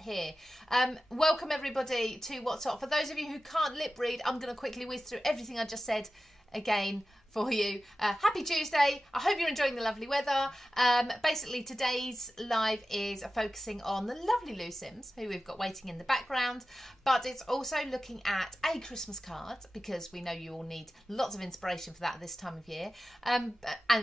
Here. Welcome everybody to What's Hot. For those of you who can't lip read, I'm going to quickly whiz through everything I just said again for you. Happy Tuesday. I hope you're enjoying the lovely weather. Basically today's live is focusing on the lovely Lou Sims, who we've got waiting in the background, but it's also looking at a Christmas card, because we know you all need lots of inspiration for that at this time of year, and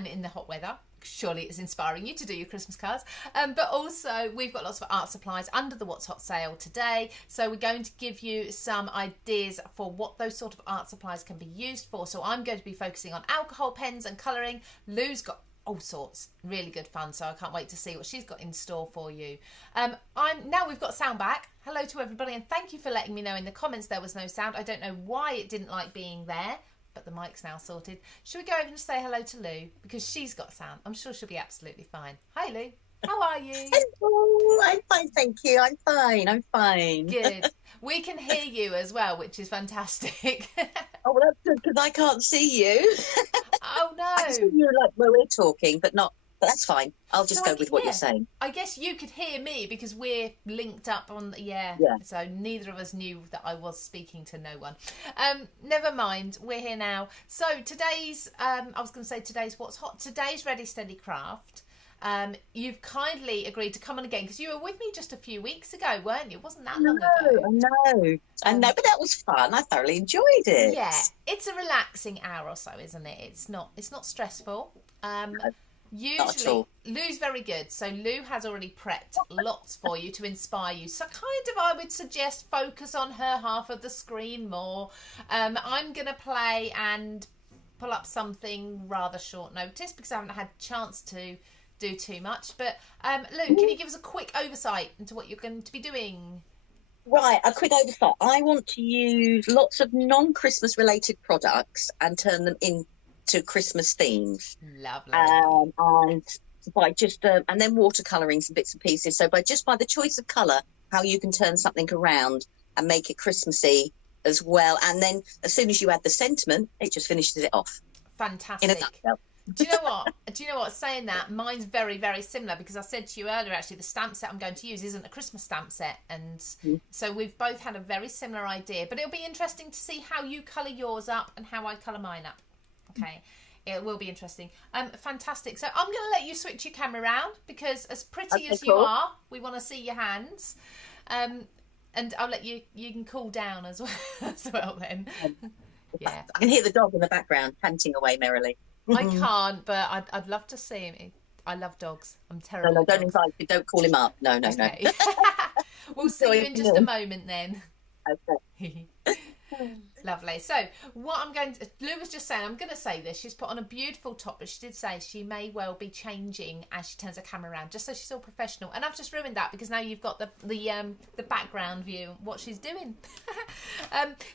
in the hot weather. Surely it's inspiring you to do your Christmas cards. But also we've got lots of art supplies under the What's Hot sale today. So we're going to give you some ideas for what those sort of art supplies can be used for. So I'm going to be focusing on alcohol pens and colouring. Lou's got all sorts, really good fun. So I can't wait to see what she's got in store for you. Now we've got sound back. Hello to everybody, and thank you for letting me know in the comments there was no sound. I don't know why it didn't like being there, but the mic's now sorted. Should we go over and say hello to Lou, because she's got sound? I'm sure she'll be absolutely fine. Hi Lou, how are you? Hello, I'm fine, thank you. I'm fine. Good. We can hear you as well, which is fantastic. Oh, well, that's good, because I can't see you. Oh no. I can see you like where we're talking, but that's fine. I'll just go with what you're saying. I guess you could hear me because we're linked up on yeah. So neither of us knew that I was speaking to no one. Never mind, we're here now. So today's today's What's Hot. Today's Ready Steady Craft. You've kindly agreed to come on again because you were with me just a few weeks ago, weren't you? It wasn't that long ago. I know, but that was fun. I thoroughly enjoyed it. Yeah, it's a relaxing hour or so, isn't it? It's not stressful. Usually Lou's very good, so Lou has already prepped lots for you to inspire you, so kind of I would suggest focus on her half of the screen more. I'm gonna play and pull up something rather short notice because I haven't had a chance to do too much, but Lou, can you give us a quick oversight into what you're going to be doing? Right, a quick oversight. I want to use lots of non-Christmas related products and turn them into Christmas themes. Lovely. And by just and then watercolouring some bits and pieces. So by the choice of colour, how you can turn something around and make it Christmassy as well. And then as soon as you add the sentiment, it just finishes it off. Fantastic. In a nutshell. Do you know what? Saying that, mine's very, very similar, because I said to you earlier, actually, the stamp set I'm going to use isn't a Christmas stamp set. And so we've both had a very similar idea. But it'll be interesting to see how you colour yours up and how I colour mine up. Okay. It will be interesting. Fantastic. So I'm going to let you switch your camera around, because as pretty as you are, we want to see your hands. And I'll let you can cool down as well then. Yeah. I can hear the dog in the background panting away merrily. I can't, but I'd love to see him. I love dogs. I'm terrible. No, don't invite him. Don't call him up. No. Okay. We'll see you in just a moment then. Okay. Lovely. So what Lou was just saying, I'm going to say this, she's put on a beautiful top, but she did say she may well be changing as she turns her camera around, just so she's all professional. And I've just ruined that, because now you've got the background view, what she's doing.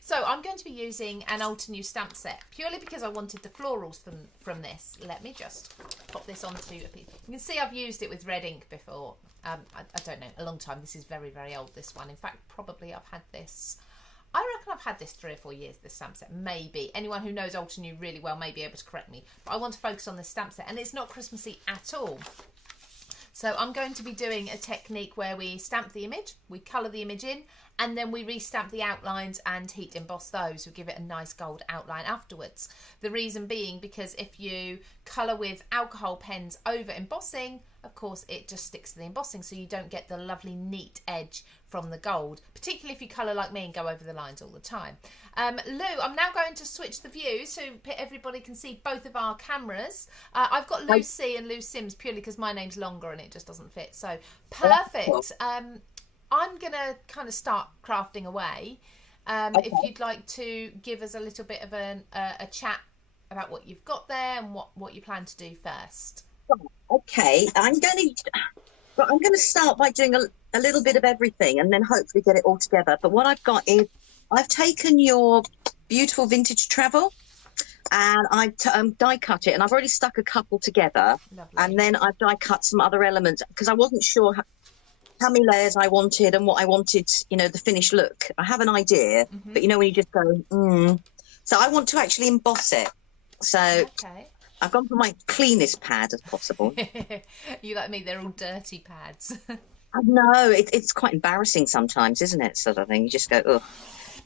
So I'm going to be using an Alter New stamp set, purely because I wanted the florals from this. Let me just pop this onto a piece. You can see I've used it with red ink before. I don't know, a long time. This is very, very old, this one. In fact, probably I've had this, I reckon I've had this 3 or 4 years, this stamp set, maybe. Anyone who knows Alter New really well may be able to correct me. But I want to focus on this stamp set, and it's not Christmassy at all. So I'm going to be doing a technique where we stamp the image, we colour the image in, and then we restamp the outlines and heat emboss those. We give it a nice gold outline afterwards. The reason being because if you colour with alcohol pens over embossing, of course it just sticks to the embossing, so you don't get the lovely neat edge from the gold, particularly if you colour like me and go over the lines all the time. Lou, I'm now going to switch the view so everybody can see both of our cameras. I've got Lucy and Lou Sims purely because my name's longer and it just doesn't fit. So perfect. I'm going to kind of start crafting away. Okay. If you'd like to give us a little bit of a chat about what you've got there and what you plan to do first. Okay, I'm going to start by doing a little bit of everything and then hopefully get it all together. But what I've got is I've taken your beautiful vintage travel and I've die cut it, and I've already stuck a couple together. Lovely. And then I've die cut some other elements because I wasn't sure how many layers I wanted and what I wanted, the finished look. I have an idea, but when you just go, So I want to actually emboss it. So okay. I've gone for my cleanest pad as possible. You like me, they're all dirty pads. I know it's quite embarrassing sometimes, isn't it? Sort of thing. You just go, ugh.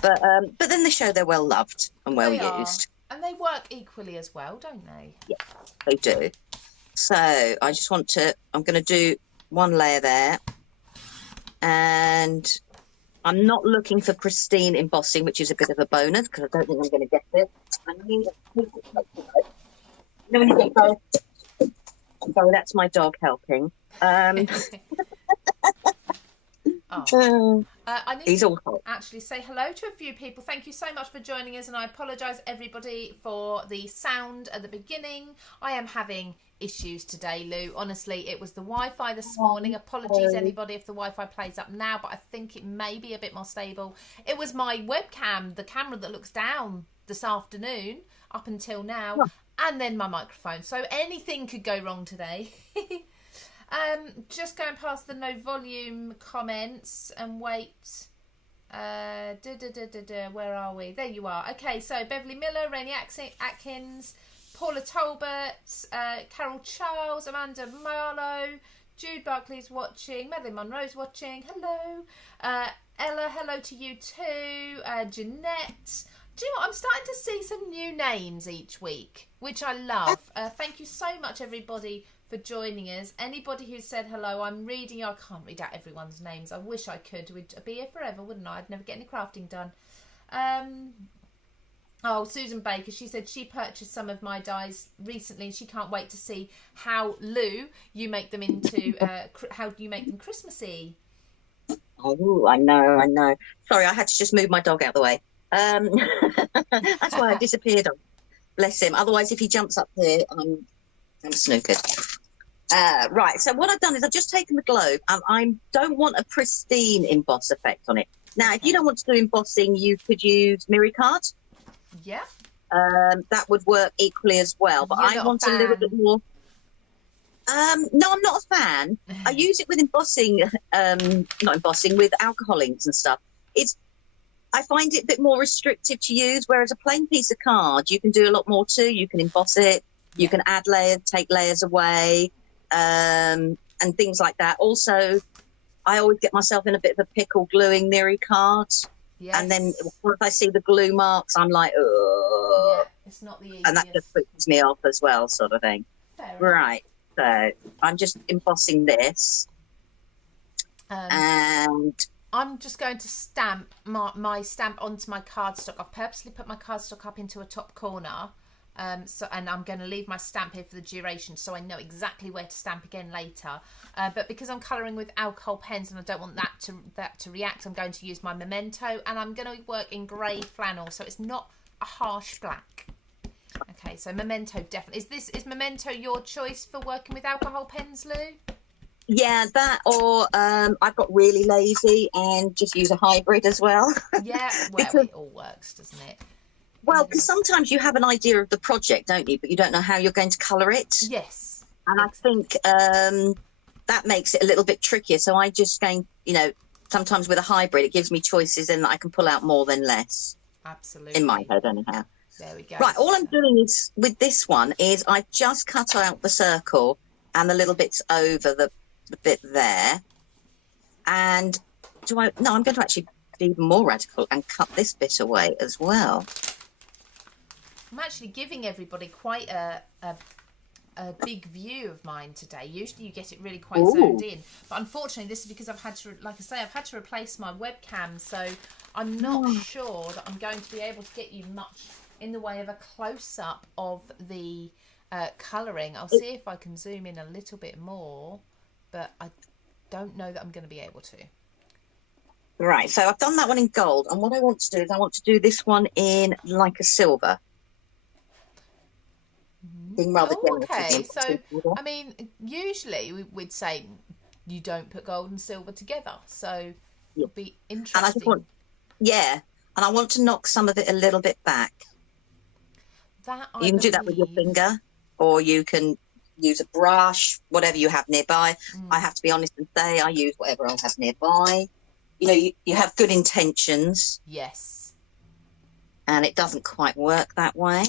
But then they show they're well loved and well They are. used. And they work equally as well, don't they? Yeah, they do. So I just want to. I'm going to do one layer there, and I'm not looking for pristine embossing, which is a bit of a bonus because I don't think I'm going to get it. I need sorry, that's my dog helping. I need He's to all hot. actually say hello to a few people. Thank you so much for joining us, and I apologise everybody for the sound at the beginning. I am having issues today, Lou. Honestly, it was the Wi-Fi this morning. Apologies anybody if the Wi-Fi plays up now, but I think it may be a bit more stable. It was my webcam, the camera that looks down this afternoon up until now, and then my microphone. So anything could go wrong today. Just going past the no volume comments and wait. Where are we? There you are. Okay, so Beverly Miller, Rainey Atkins, Paula Talbot, Carol Charles, Amanda Marlowe, Jude Barclay's watching, Madeline Monroe's watching. Hello. Ella, hello to you too. Jeanette. Do you know what? I'm starting to see some new names each week, which I love. Thank you so much, everybody, for joining us. Anybody who said hello, I'm reading you. I can't read out everyone's names. I wish I could. We'd be here forever, wouldn't I? I'd never get any crafting done. Oh, Susan Baker, she said she purchased some of my dies recently and she can't wait to see how, Lou, you make them into, how you make them Christmassy. Oh, I know. Sorry, I had to just move my dog out the way. That's why I disappeared. Bless him. Otherwise, if he jumps up here, I'm snookered. Right, so what I've done is I've just taken the globe. I don't want a pristine emboss effect on it. Now, if you don't want to do embossing, you could use mirror card. Yeah. That would work equally as well. But I want a little bit more. No, I'm not a fan. I use it with embossing, not embossing, with alcohol inks and stuff. I find it a bit more restrictive to use, whereas a plain piece of card, you can do a lot more too. You can emboss it. You can add layers, take layers away, and things like that. Also, I always get myself in a bit of a pickle gluing Neri cards. Yes. And then once I see the glue marks, I'm like, oh. Yeah, it's not the easiest. And that just puts me off as well, sort of thing. Fair right. So I'm just embossing this. And I'm just going to stamp my stamp onto my cardstock. I've purposely put my cardstock up into a top corner. And I'm going to leave my stamp here for the duration so I know exactly where to stamp again later. But because I'm colouring with alcohol pens and I don't want that to react, I'm going to use my Memento, and I'm going to work in grey flannel so it's not a harsh black. Okay, so Memento definitely. Is Memento your choice for working with alcohol pens, Lou? Yeah, that, or I've got really lazy and just use a hybrid as well. Yeah, well, it all works, doesn't it? Well, because sometimes you have an idea of the project, don't you? But you don't know how you're going to colour it. Yes. And I think that makes it a little bit trickier. So I just sometimes with a hybrid, it gives me choices in that I can pull out more than less. Absolutely. In my head, anyhow. There we go. Right, all I'm doing is, with this one, is I just cut out the circle and the little bits over the bit there. And I'm going to actually be even more radical and cut this bit away as well. I'm actually giving everybody quite a big view of mine today. Usually you get it really quite zoomed in, but unfortunately this is because I've had to replace my webcam, so I'm not sure that I'm going to be able to get you much in the way of a close-up of the colouring. I'll see if I can zoom in a little bit more, but I don't know that I'm going to be able to. Right, so I've done that one in gold, and what I want to do is I want to do this one in like a silver. Being rather okay, so I mean, usually we'd say you don't put gold and silver together, so it'll be interesting. And I want to knock some of it a little bit back. You can do that with your finger, or you can use a brush, whatever you have nearby. I have to be honest and say I use whatever I have nearby. You have good intentions. Yes. And it doesn't quite work that way.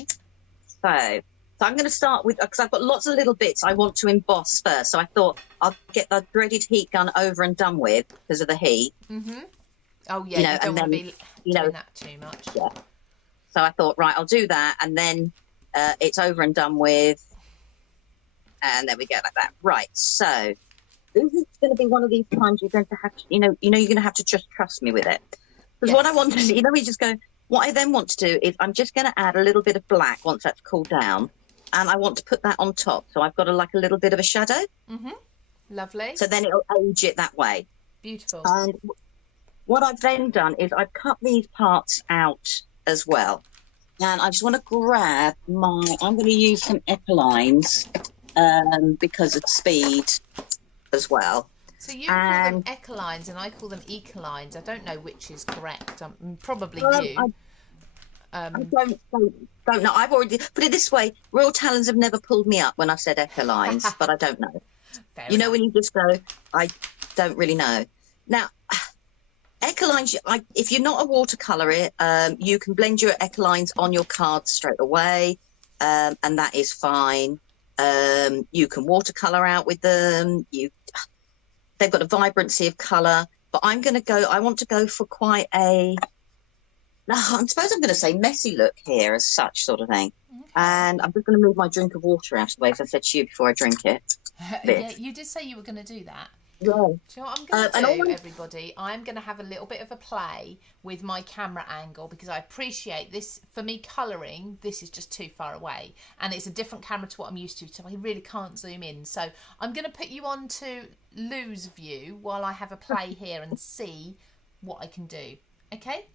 So So I'm going to start with, because I've got lots of little bits I want to emboss first. So I thought I'll get the dreaded heat gun over and done with because of the heat. Mm-hmm. Oh, yeah, you know, you don't and want then, to be you doing know, that too much. yeah. So I thought, right, I'll do that, and then it's over and done with. And there we go, like that. Right, so this is going to be one of these times you're going to have to, you're going to have to just trust me with it. Because what I want to do, we just go, what I then want to do is I'm just going to add a little bit of black once that's cooled down. And I want to put that on top. So I've got a little bit of a shadow. Mm-hmm. Lovely. So then it'll age it that way. Beautiful. And what I've then done is I've cut these parts out as well. And I just want to grab I'm going to use some Epilines because of speed as well. So you call them Echolines and I call them Ecolines. I don't know which is correct. Probably you. I don't know. I've already put it this way. Royal Talons have never pulled me up when I've said Echolines, but I don't know. Fair enough. When you just go, I don't really know. Now, Ecolines, if you're not a watercolorer, you can blend your Ecolines on your cards straight away, and that is fine. You can watercolor out with them. They've got a vibrancy of color, but I want to go for quite I suppose I'm going to say messy look here as such sort of thing. Okay. And I'm just going to move my drink of water out of the way, as I said to you before I drink it. Yeah, you did say you were going to do that. Yeah. Do you know what I'm going to do, everybody? I'm going to have a little bit of a play with my camera angle because I appreciate this. For me, colouring, this is just too far away. And it's a different camera to what I'm used to, so I really can't zoom in. So I'm going to put you on to Lou's view while I have a play here and see what I can do. Okay?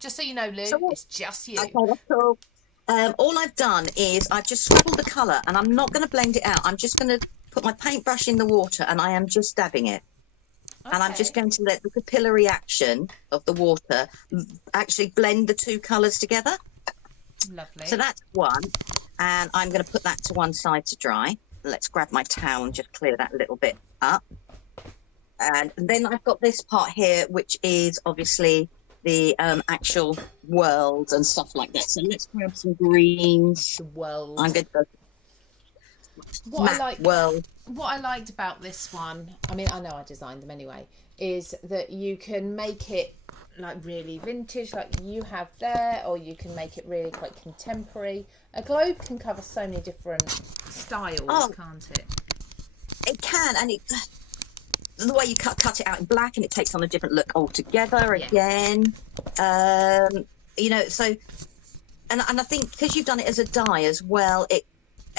Just so you know, Lou, it's just you. Okay, that's cool. All I've done is I've just scribbled the colour and I'm not going to blend it out. I'm just going to put my paintbrush in the water and I am just dabbing it. Okay. And I'm just going to let the capillary action of the water actually blend the two colours together. Lovely. So that's one. And I'm going to put that to one side to dry. Let's grab my towel and just clear that a little bit up. And then I've got this part here, which is obviously the actual world and stuff like that. So let's grab some greens. The world. I'm going to go what I liked about this one, I mean, I know I designed them anyway, is that you can make it like really vintage like you have there, or you can make it really quite contemporary. A globe can cover so many different styles, can't it? It can, and the way you cut it out in black, and it takes on a different look altogether again. So and I think because you've done it as a dye as well, it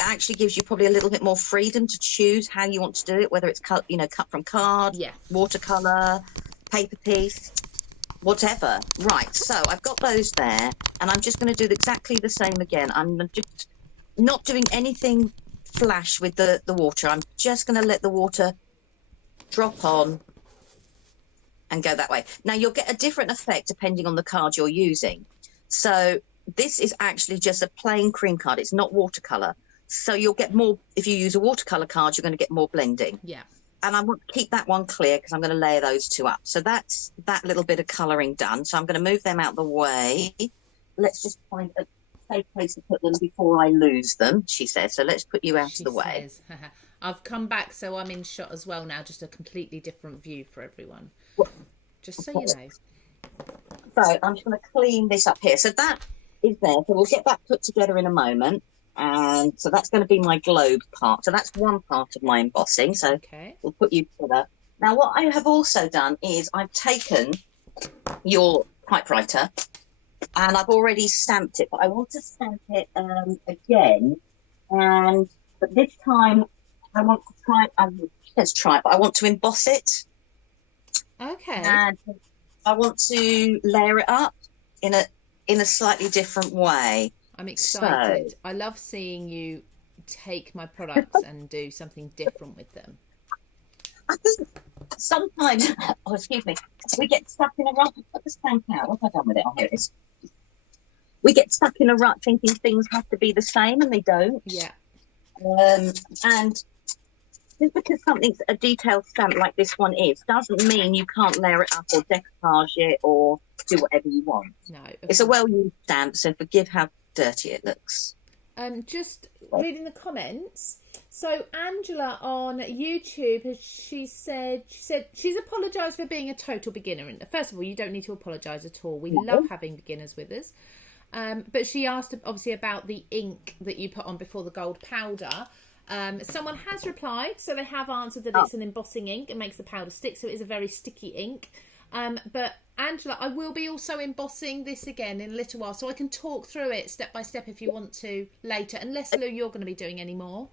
actually gives you probably a little bit more freedom to choose how you want to do it, whether it's cut from card, watercolor, paper piece, whatever. Right, so I've got those there, and I'm just going to do exactly the same again. I'm just not doing anything flash with the water. I'm just going to let the water drop on and go that way. Now you'll get a different effect depending on the card you're using. So this is actually just a plain cream card. It's not watercolor. So you'll get more, if you use a watercolor card, you're going to get more blending. Yeah. And I want to keep that one clear because I'm going to layer those two up. So that's that little bit of colouring done. So I'm going to move them out the way. Let's just find a safe place to put them before I lose them, she says. So let's put you out of the way. I've come back, so I'm in shot as well now, just a completely different view for everyone. Just so you know. So I'm just going to clean this up here. So that is there. So we'll get that put together in a moment. And so that's going to be my globe part. So that's one part of my embossing. So we'll put you together. Now, what I have also done is I've taken your typewriter and I've already stamped it, but I want to stamp it again. But this time I want to but I want to emboss it. Okay. And I want to layer it up in a slightly different way. I'm excited. So, I love seeing you take my products and do something different with them. I think sometimes, we get stuck in a rut. Put the stamp out. What have I done with it? Oh, here it is. We get stuck in a rut thinking things have to be the same, and they don't. Yeah. And just because something's a detailed stamp like this one is, doesn't mean you can't layer it up or decoupage it or do whatever you want. No. It's a well-used stamp, so forgive how dirty it looks. Just reading the comments. So Angela on YouTube, she said she's apologised for being a total beginner. And first of all, you don't need to apologise at all. We love having beginners with us. But she asked obviously about the ink that you put on before the gold powder. Someone has replied, so they have answered that it's an embossing ink. It makes the powder stick, so it is a very sticky ink. But Angela, I will be also embossing this again in a little while, so I can talk through it step by step if you want to later. Unless, Lou, you're going to be doing any more.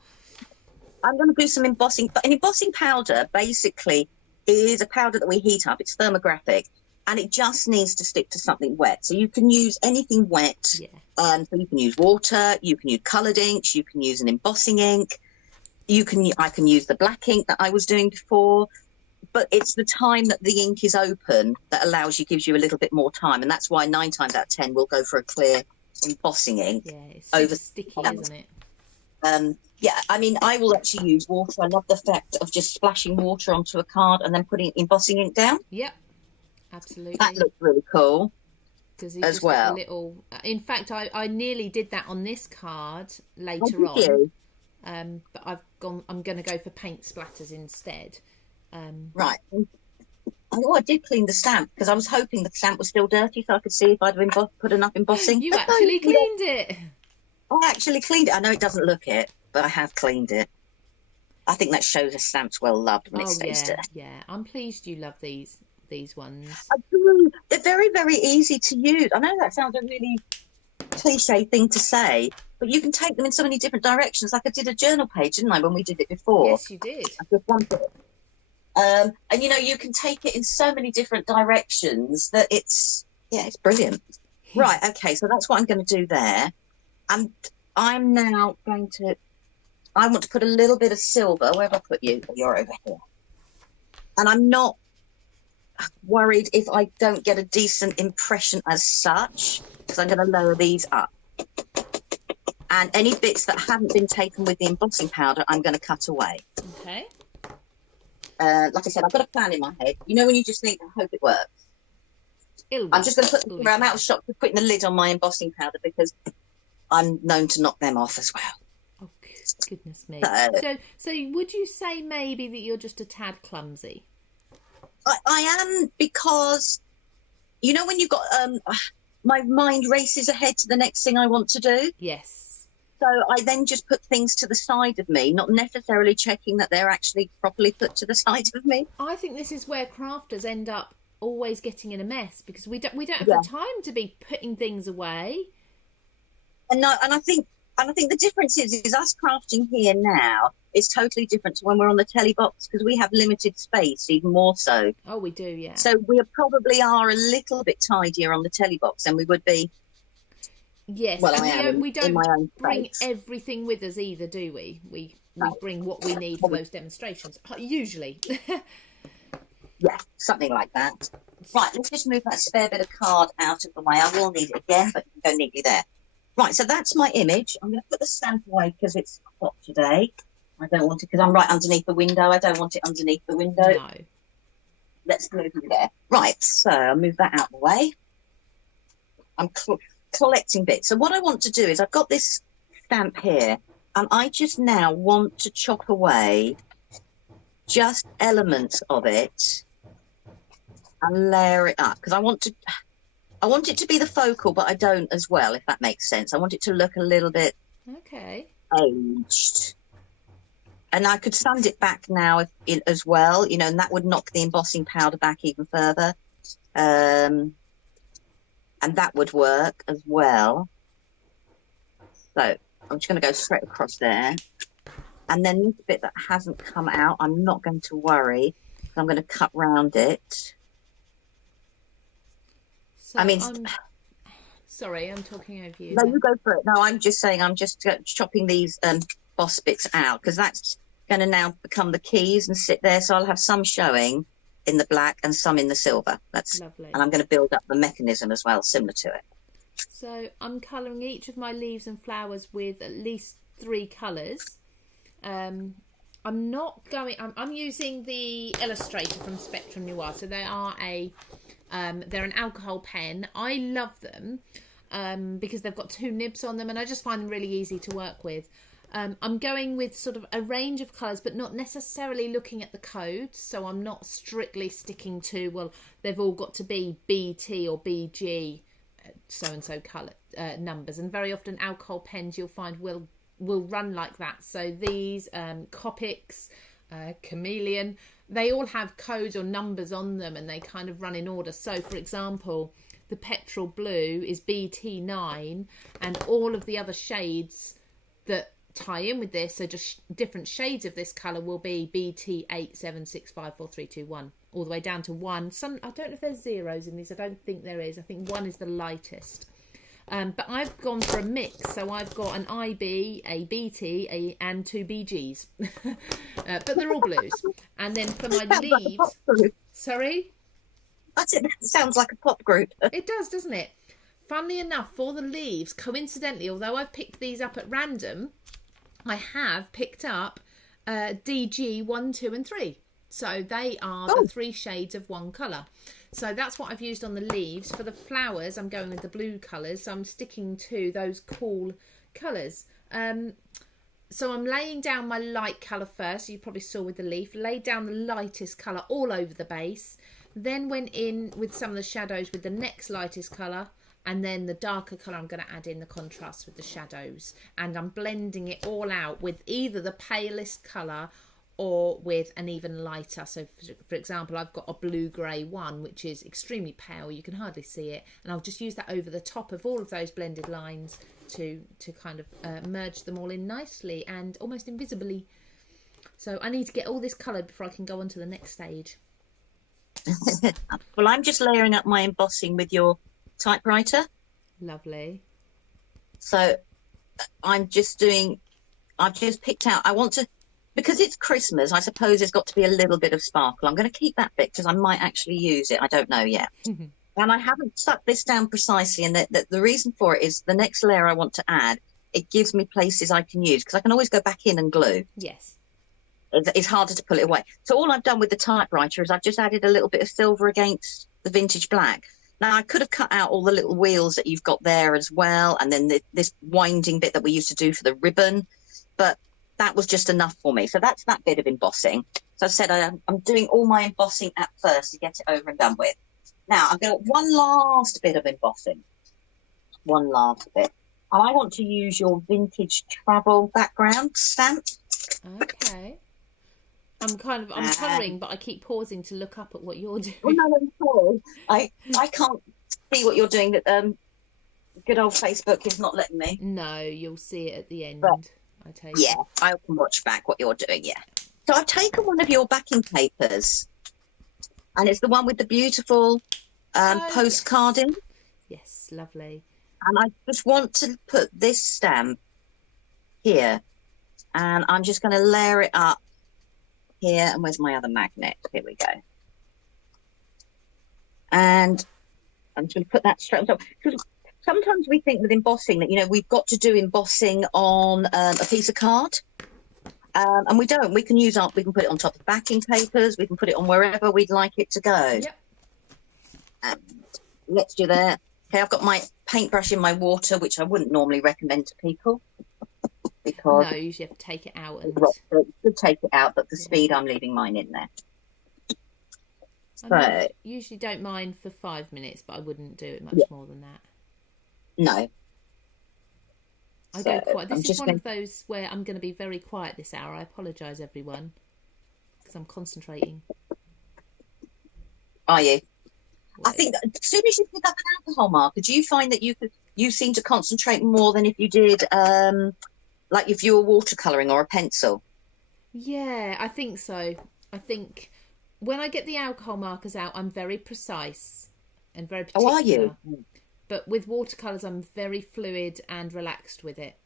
I'm going to do some embossing. But an embossing powder basically is a powder that we heat up. It's thermographic, and it just needs to stick to something wet. So you can use anything wet. Yeah. So you can use water, you can use coloured inks, you can use an embossing ink. I can use the black ink that I was doing before. But it's the time that the ink is open that gives you a little bit more time. And that's why 9 times out of 10 we'll go for a clear embossing ink. Yeah, it's super sticky, isn't it? Yeah, I mean, I will actually use water. I love the fact of just splashing water onto a card and then putting embossing ink down. Yep, absolutely. That looks really cool as well. In fact, I nearly did that on this card later on. But I'm going to go for paint splatters instead. Right. I did clean the stamp because I was hoping the stamp was still dirty so I could see if I'd put enough embossing. You actually cleaned it. I actually cleaned it. I know it doesn't look it, but I have cleaned it. I think that shows a stamp's well loved when it stays dirty. Yeah, I'm pleased you love these ones. I do. They're very, very easy to use. I know that sounds a really cliche thing to say, but you can take them in so many different directions. Like I did a journal page, didn't I, when we did it before? Yes, you did. I just wanted it. And you can take it in so many different directions that it's brilliant. Right, okay, so that's what I'm going to do there. And I'm now I want to put a little bit of silver. Where have I put you? You're over here. And I'm not worried if I don't get a decent impression as such, because I'm going to lower these up. And any bits that haven't been taken with the embossing powder, I'm going to cut away. Okay. Like I said, I've got a plan in my head. You know when you just think, I hope it works. I'm just going to put. I'm out of shop for putting the lid on my embossing powder because I'm known to knock them off as well. Oh goodness me! So would you say maybe that you're just a tad clumsy? I am, because when you've got my mind races ahead to the next thing I want to do. Yes. So I then just put things to the side of me, not necessarily checking that they're actually properly put to the side of me. I think this is where crafters end up always getting in a mess, because we don't have the time to be putting things away. And I think the difference is us crafting here now is totally different to when we're on the telly box, because we have limited space, even more so. Oh, we do, yeah. So we probably are a little bit tidier on the telly box than we would be. Yes, well, we don't in my own bring everything with us either, do we? We bring what we need for those demonstrations, usually. Yeah, something like that. Right, let's just move that spare bit of card out of the way. I will need it again, but it can go neatly there. Right, so that's my image. I'm going to put the stamp away because it's hot today. I don't want it because I'm right underneath the window. I don't want it underneath the window. No. Let's move it there. Right, so I'll move that out of the way. I'm collecting bits. So what I want to do is I've got this stamp here, and I just now want to chop away just elements of it and layer it up, because I want it to be the focal, but I don't as well, if that makes sense. I want it to look a little bit aged. And I could sand it back now as well, and that would knock the embossing powder back even further. And that would work as well. So I'm just going to go straight across there. And then this bit that hasn't come out, I'm not going to worry. I'm going to cut round it. So sorry, I'm talking over you. No, you go for it. No, I'm just saying I'm just chopping these boss bits out, because that's going to now become the keys and sit there. So I'll have some showing in the black and some in the silver. That's lovely. And I'm going to build up the mechanism as well, similar to it. So I'm colouring each of my leaves and flowers with at least 3 colours. I'm using the Illustrator from Spectrum Noir. So they are they're an alcohol pen. I love them. because they've got 2 nibs on them, and I just find them really easy to work with. I'm going with sort of a range of colours, but not necessarily looking at the codes. So I'm not strictly sticking to, well, they've all got to be BT or BG, so-and-so colour numbers. And very often alcohol pens you'll find will run like that. So these, Copics, Chameleon, they all have codes or numbers on them, and they kind of run in order. So, for example, the petrol blue is BT9, and all of the other shades that tie in with this, so just different shades of this colour, will be BT87654321, all the way down to 1. Some, I don't know if there's zeros in these. I don't think there is. I think 1 is the lightest. But I've gone for a mix, so I've got an IB, a BT, and 2 BGs. But they're all blues. And then for my leaves... Sorry? That's it. That sounds like a pop group. It does, doesn't it? Funnily enough, for the leaves, coincidentally, although I've picked these up at random, I have picked up DG 1, 2 and 3. So they are the 3 shades of one colour. So that's what I've used on the leaves. For the flowers, I'm going with the blue colours. So I'm sticking to those cool colours. So I'm laying down my light colour first. You probably saw with the leaf. Laid down the lightest colour all over the base. Then went in with some of the shadows with the next lightest colour. And then the darker colour I'm going to add in the contrast with the shadows. And I'm blending it all out with either the palest colour or with an even lighter. So for example, I've got a blue-grey one, which is extremely pale. You can hardly see it. And I'll just use that over the top of all of those blended lines to kind of merge them all in nicely and almost invisibly. So I need to get all this coloured before I can go on to the next stage. Well, I'm just layering up my embossing with your typewriter. Lovely. So I've just picked out, I want to, because it's Christmas, I suppose there's got to be a little bit of sparkle. I'm going to keep that bit because I might actually use it. I don't know yet. And I haven't stuck this down precisely, and the reason for it is the next layer I want to add, it gives me places I can use, because I can always go back in and glue. Yes. It's harder to pull it away. So all I've done with the typewriter is I've just added a little bit of silver against the vintage black. Now, I could have cut out all the little wheels that you've got there as well, and then this winding bit that we used to do for the ribbon, but that was just enough for me. So that's that bit of embossing. So I said I'm doing all my embossing at first to get it over and done with. Now, I've got one last bit of embossing. One last bit. And I want to use your vintage travel background stamp. Okay. I'm colouring, but I keep pausing to look up at what you're doing. Well, no, sorry. I can't see what you're doing. Good old Facebook is not letting me. No, you'll see it at the end. But, I take yeah, it. I can watch back what you're doing, yeah. So I've taken one of your backing papers, and it's the one with the beautiful postcard in. Yes, lovely. And I just want to put this stamp here, and I'm just going to layer it up here. And where's my other magnet? Here we go. And I'm just going to put that straight on top. Because sometimes we think with embossing that, we've got to do embossing on a piece of card. And we don't. We can put it on top of backing papers. We can put it on wherever we'd like it to go. Yep. And let's do that. Okay, I've got my paintbrush in my water, which I wouldn't normally recommend to people. Because no, you usually have to take it out. And you could take it out, but for speed, I'm leaving mine in there. I usually don't mind for 5 minutes, but I wouldn't do it much more than that. No. I go quiet. This is one of those where I'm going to be very quiet this hour. I apologise, everyone, because I'm concentrating. Are you? I think as soon as you pick up an alcohol marker, do you find that you seem to concentrate more than if you did, like if you were watercolouring or a pencil? Yeah, I think so. I think when I get the alcohol markers out, I'm very precise and very particular. Oh, are you? But with watercolours, I'm very fluid and relaxed with it.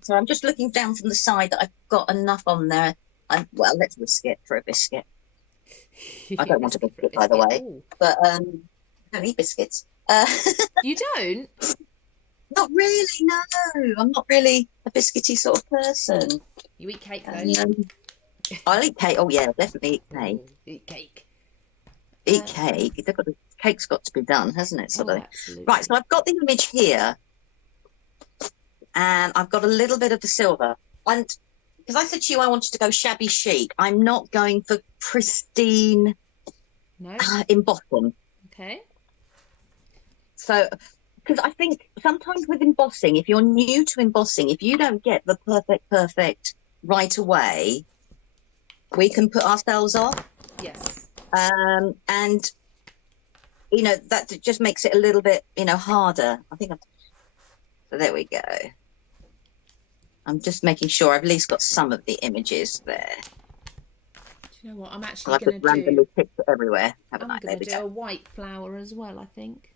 So I'm just looking down from the side that I've got enough on there. Well, let's risk it for a biscuit. I don't want a biscuit, by the way. Ooh. But I don't eat biscuits. You don't? Not really, no. I'm not really a biscuity sort of person. You eat cake, though? I'll eat cake. Oh, yeah, definitely eat cake. Eat cake. Eat cake. Cake's got to be done, hasn't it? Absolutely. Right, so I've got the image here, and I've got a little bit of the silver. And because I said to you I wanted to go shabby chic, I'm not going for pristine embossing. Okay. So, because I think sometimes with embossing, if you're new to embossing, if you don't get the perfect right away, we can put ourselves off. Yes. And, you know, that just makes it a little bit, you know, harder. So there we go. I'm just making sure I've at least got some of the images there. Do you know what? I'm actually going to randomly picked everywhere. I'm going to do a white flower as well, I think.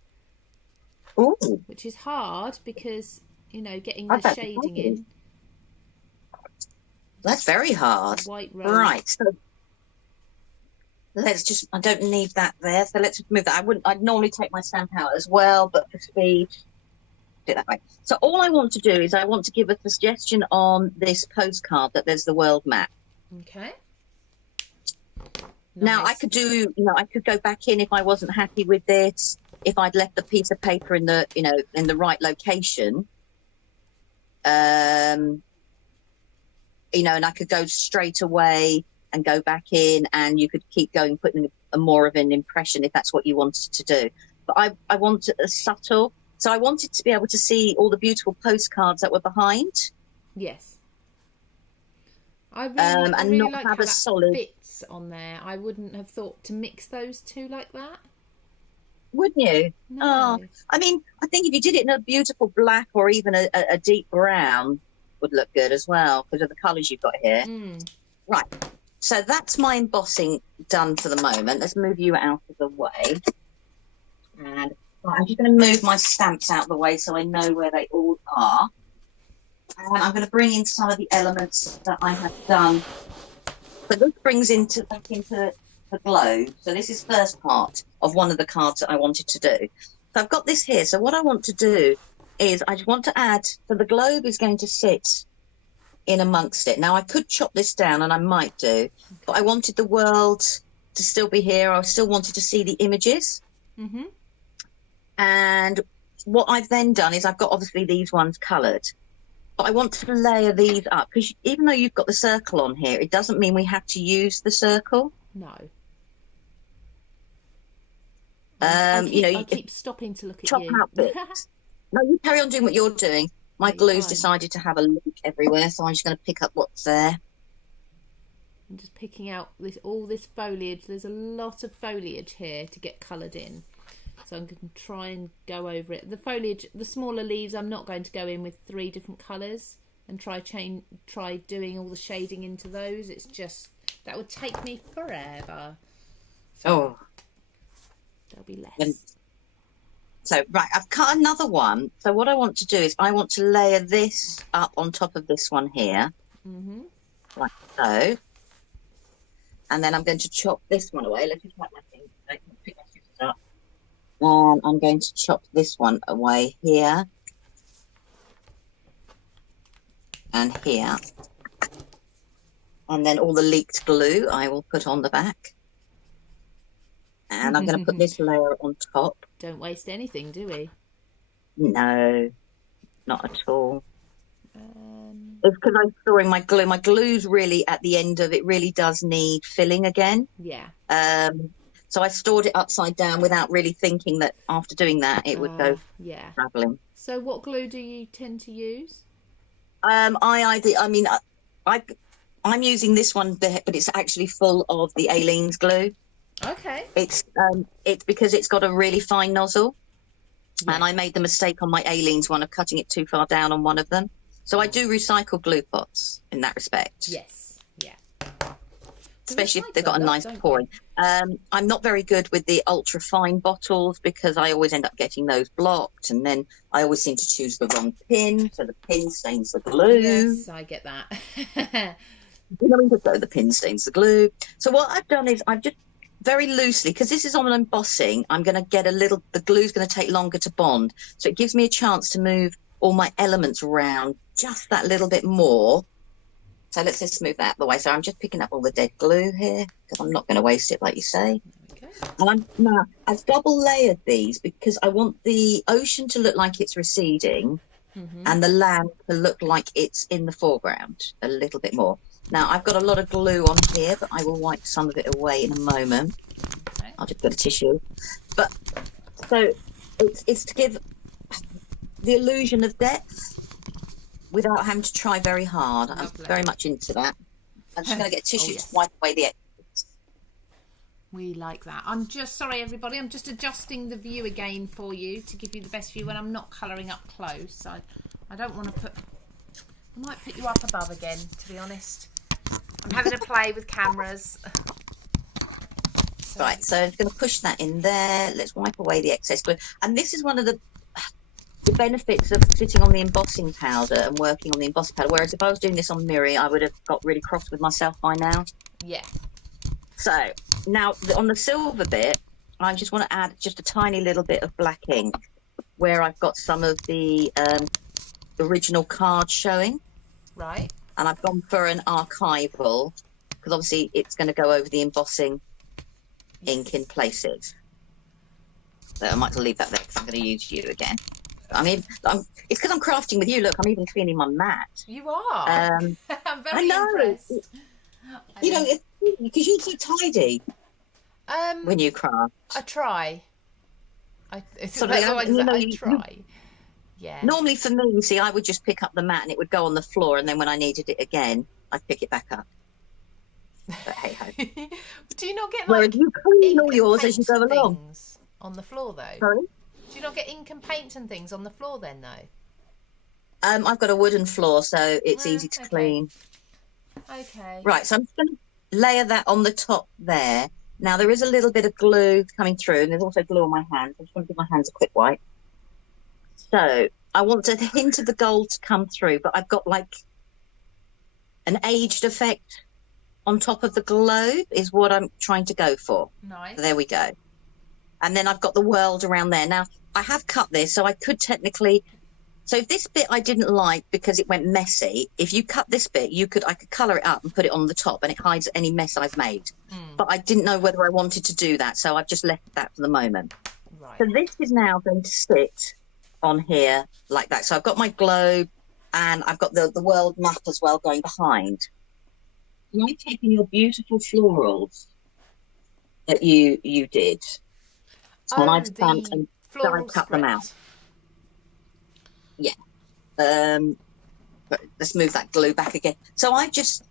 Ooh. Which is hard because, you know, getting the shading in. That's very hard. White rose. Right. So I don't need that there. So let's just move that. I'd normally take my stamp out as well, but for speed, do it that way. So all I want to do is I want to give a suggestion on this postcard that there's the world map. Okay. Now I could I could go back in if I wasn't happy with this, if I'd left the piece of paper in the right location. And I could go straight away and go back in, and you could keep going, putting a more of an impression if that's what you wanted to do. But I want it as subtle. So I wanted to be able to see all the beautiful postcards that were behind. Yes. I really not like have how a solid bits on there. I wouldn't have thought to mix those two like that. Wouldn't you? No. Oh, I mean, I think if you did it in a beautiful black or even a deep brown would look good as well because of the colours you've got here. Right. So that's my embossing done for the moment. Let's move you out of the way. And I'm just going to move my stamps out of the way so I know where they all are. And I'm going to bring in some of the elements that I have done. So this brings back into the globe. So this is first part of one of the cards that I wanted to do. So I've got this here. So what I want to do is I just want to add, so the globe is going to sit in amongst it. Now I could chop this down, and I might do, but I wanted the world to still be here. I still wanted to see the images. Mm-hmm. And what I've then done is I've got obviously these ones coloured, but I want to layer these up because even though you've got the circle on here, it doesn't mean we have to use the circle. No. I keep stopping to look at chop you. out bits. No, you carry on doing what you're doing. My glue's decided to have a leak everywhere, so I'm just going to pick up what's there. I'm just picking out all this foliage. There's a lot of foliage here to get coloured in. So I'm going to try and go over it. The foliage, the smaller leaves, I'm not going to go in with 3 different colours and try doing all the shading into those. It's just, that would take me forever. So there'll be less. So, right, I've cut another one. So what I want to do is I want to layer this up on top of this one here. Mm-hmm. Like so. And then I'm going to chop this one away. Let's just wipe my thing. Pick my scissors up. And I'm going to chop this one away here. And here. And then all the leaked glue I will put on the back. And I'm going to put this layer on top. Don't waste anything, do we? No, not at all. It's because I'm storing my glue. My glue's really at the end of it. Really does need filling again. Yeah. So I stored it upside down without really thinking that after doing that it would go travelling. So what glue do you tend to use? I'm using this one, but it's actually full of the Aleene's glue. Okay. It's because it's got a really fine nozzle, and I made the mistake on my Aleene's one of cutting it too far down on one of them. So I do recycle glue pots in that respect. Yes. Yeah. Especially if they've got a nice pouring. I'm not very good with the ultra fine bottles because I always end up getting those blocked, and then I always seem to choose the wrong pin, so the pin stains the glue. Yes, I get that. The pin stains the glue. So what I've done is I've just very loosely, because this is on an embossing, I'm going to get the glue's going to take longer to bond. So it gives me a chance to move all my elements around just that little bit more. So let's just move that out of the way. So I'm just picking up all the dead glue here because I'm not going to waste it, like you say. There we And I've double layered these because I want the ocean to look like it's receding and the land to look like it's in the foreground a little bit more. Now, I've got a lot of glue on here, but I will wipe some of it away in a moment. Okay. I'll just get a tissue. But so it's to give the illusion of depth without having to try very hard. Lovely. I'm very much into that. I'm just going to get a tissue yes. to wipe away the excess. We like that. I'm just sorry, everybody. I'm just adjusting the view again for you to give you the best view when I'm not colouring up close. I don't want to put. I might put you up above again, to be honest. I'm having to play with cameras. Right, so I'm going to push that in there. Let's wipe away the excess glue. And this is one of the benefits of sitting on the embossing powder and working on the embossing powder. Whereas if I was doing this on Miri, I would have got really cross with myself by now. Yeah. So now on the silver bit, I just want to add just a tiny little bit of black ink where I've got some of the original cards showing. Right. And I've gone for an archival because obviously it's going to go over the embossing ink in places. So I might as well leave that there because I'm going to use you again. It's because I'm crafting with you. Look, I'm even cleaning my mat. You are. I'm very I know. impressed. You know, because you're so tidy when you craft. I try. I try. Yeah. Normally for me, you see, I would just pick up the mat and it would go on the floor, and then when I needed it again, I'd pick it back up. But hey ho. Do you not get whereas you clean all yours as you go along on the floor though? Sorry? Do you not get ink and paint and things on the floor then though? I've got a wooden floor, so it's easy to clean. Okay. Right, so I'm just going to layer that on the top there. Now there is a little bit of glue coming through, and there's also glue on my hands. I'm just going to give my hands a quick wipe. So I want a hint of the gold to come through, but I've got like an aged effect on top of the globe is what I'm trying to go for. Nice. So there we go. And then I've got the world around there. Now I have cut this, so I could technically. So if this bit I didn't like because it went messy, if you cut this bit, I could colour it up and put it on the top, and it hides any mess I've made. But I didn't know whether I wanted to do that, so I've just left that for the moment. Right. So this is now going to sit on here like that. So I've got my globe and I've got the world map as well going behind. And I've taken your beautiful florals that you did, and I've stamped and cut them out. Yeah. But let's move that glue back again. So I just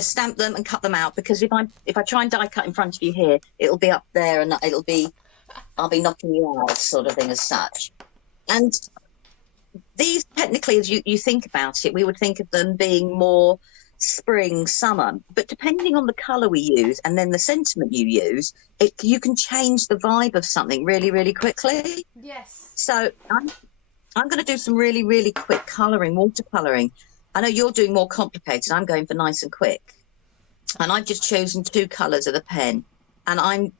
stamp them and cut them out, because if I try and die cut in front of you here, it'll be up there and I'll be knocking you out, sort of thing, as such. And these, technically, as you think about it, we would think of them being more spring, summer. But depending on the colour we use and then the sentiment you use, you can change the vibe of something really, really quickly. Yes. So I'm going to do some really, really quick colouring, watercolouring. I know you're doing more complicated. I'm going for nice and quick. And I've just chosen 2 colours of the pen. And I'm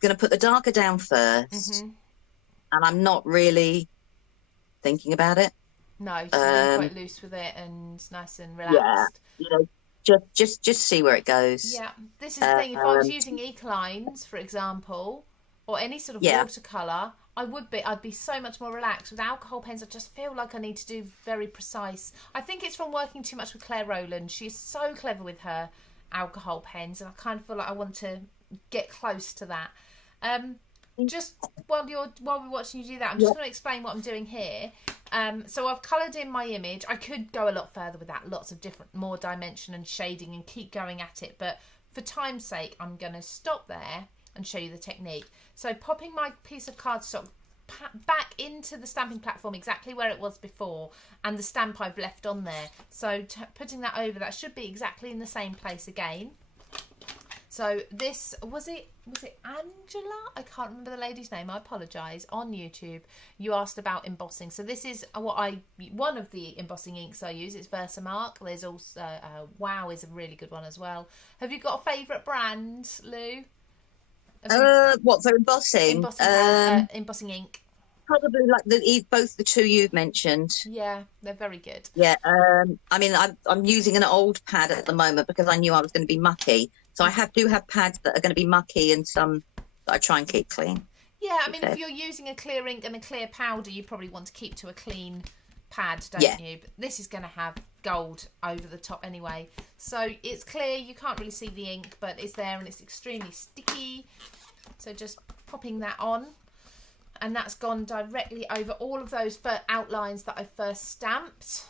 going to put the darker down first. And I'm not really thinking about it. No, so you're quite loose with it and nice and relaxed. Yeah, just see where it goes. Yeah, this is the thing. If I was using ink lines, for example, or any sort of watercolour, I'd be so much more relaxed. With alcohol pens, I just feel like I need to do very precise. I think it's from working too much with Claire Rowland. She's so clever with her alcohol pens, and I kind of feel like I want to get close to that. Just while we're watching you do that, I'm just going to explain what I'm doing here. So I've coloured in my image. I could go a lot further with that, lots of different, more dimension and shading, and keep going at it. But for time's sake, I'm going to stop there and show you the technique. So popping my piece of cardstock back into the stamping platform exactly where it was before, and the stamp I've left on there. So putting that over, that should be exactly in the same place again. So this, was it Angela? I can't remember the lady's name. I apologise. On YouTube, you asked about embossing. So this is one of the embossing inks I use. It's Versamark. There's also Wow is a really good one as well. Have you got a favourite brand, Lou? What for embossing? Embossing ink. Probably like both the 2 you've mentioned. Yeah, they're very good. Yeah, I mean, I'm using an old pad at the moment because I knew I was going to be mucky. So I do have pads that are going to be mucky and some that I try and keep clean. Yeah, I mean, if you're using a clear ink and a clear powder, you probably want to keep to a clean pad, don't you? But this is going to have gold over the top anyway. So it's clear, you can't really see the ink, but it's there and it's extremely sticky. So just popping that on. And that's gone directly over all of those outlines that I first stamped.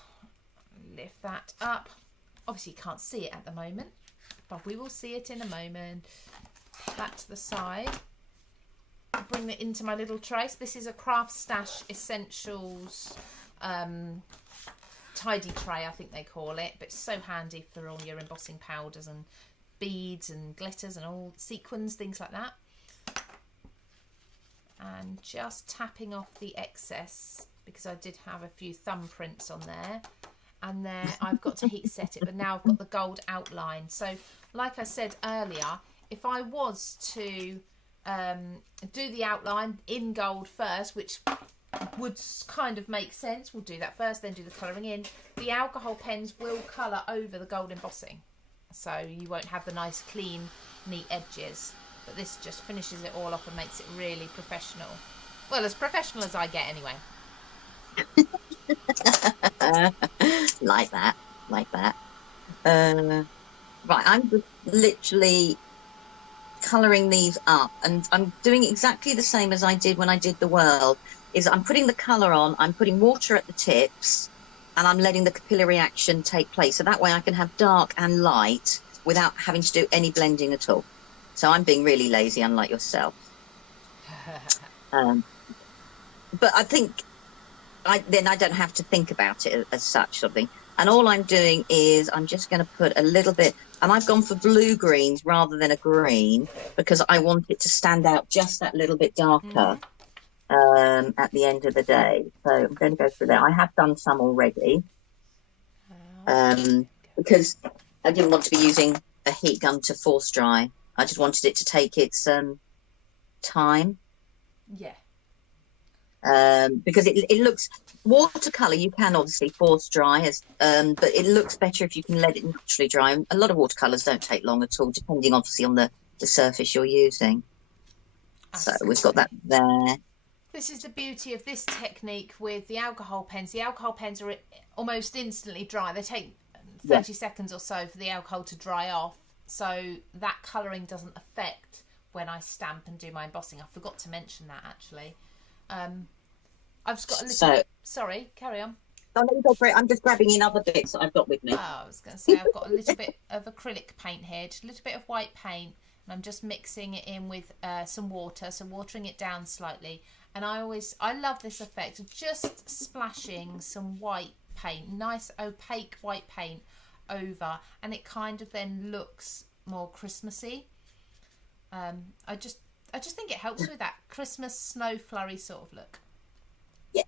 Lift that up. Obviously you can't see it at the moment, but we will see it in a moment. That to the side. Bring it into my little tray. So this is a Craft Stash Essentials tidy tray, I think they call it, but it's so handy for all your embossing powders and beads and glitters and all sequins, things like that. And just tapping off the excess because I did have a few thumbprints on there, and there I've got to heat set it, but now I've got the gold outline. So like I said earlier, if I was to do the outline in gold first, which would kind of make sense, we'll do that first, then do the colouring in. The alcohol pens will colour over the gold embossing, so you won't have the nice clean neat edges, but this just finishes it all off and makes it really professional. Well, as professional as I get anyway. Like that. Right, I'm just literally colouring these up, and I'm doing exactly the same as I did when I did the world. Is I'm putting the colour on, I'm putting water at the tips, and I'm letting the capillary action take place, so that way I can have dark and light without having to do any blending at all. So I'm being really lazy, unlike yourself. But I think then I don't have to think about it as such, sort of thing. And all I'm doing is I'm just going to put a little bit, and I've gone for blue greens rather than a green because I want it to stand out just that little bit darker at the end of the day. So I'm going to go through that. I have done some already because I didn't want to be using a heat gun to force dry. I just wanted it to take its time. Yeah. Because it looks, watercolour you can obviously force dry, but it looks better if you can let it naturally dry. A lot of watercolours don't take long at all, depending obviously on the surface you're using. Absolutely. So we've got that there. This is the beauty of this technique with the alcohol pens. The alcohol pens are almost instantly dry. They take 30 seconds or so for the alcohol to dry off, so that colouring doesn't affect when I stamp and do my embossing. I forgot to mention that actually. I've just got a little... Sorry, carry on. Oh, no, go for it. I'm just grabbing in other bits that I've got with me. Oh, I was going to say, I've got a little bit of acrylic paint here, just a little bit of white paint, and I'm just mixing it in with some water, so watering it down slightly. And I love this effect of just splashing some white paint, nice opaque white paint over, and it kind of then looks more Christmassy. I just think it helps with that Christmas snow flurry sort of look. Yeah.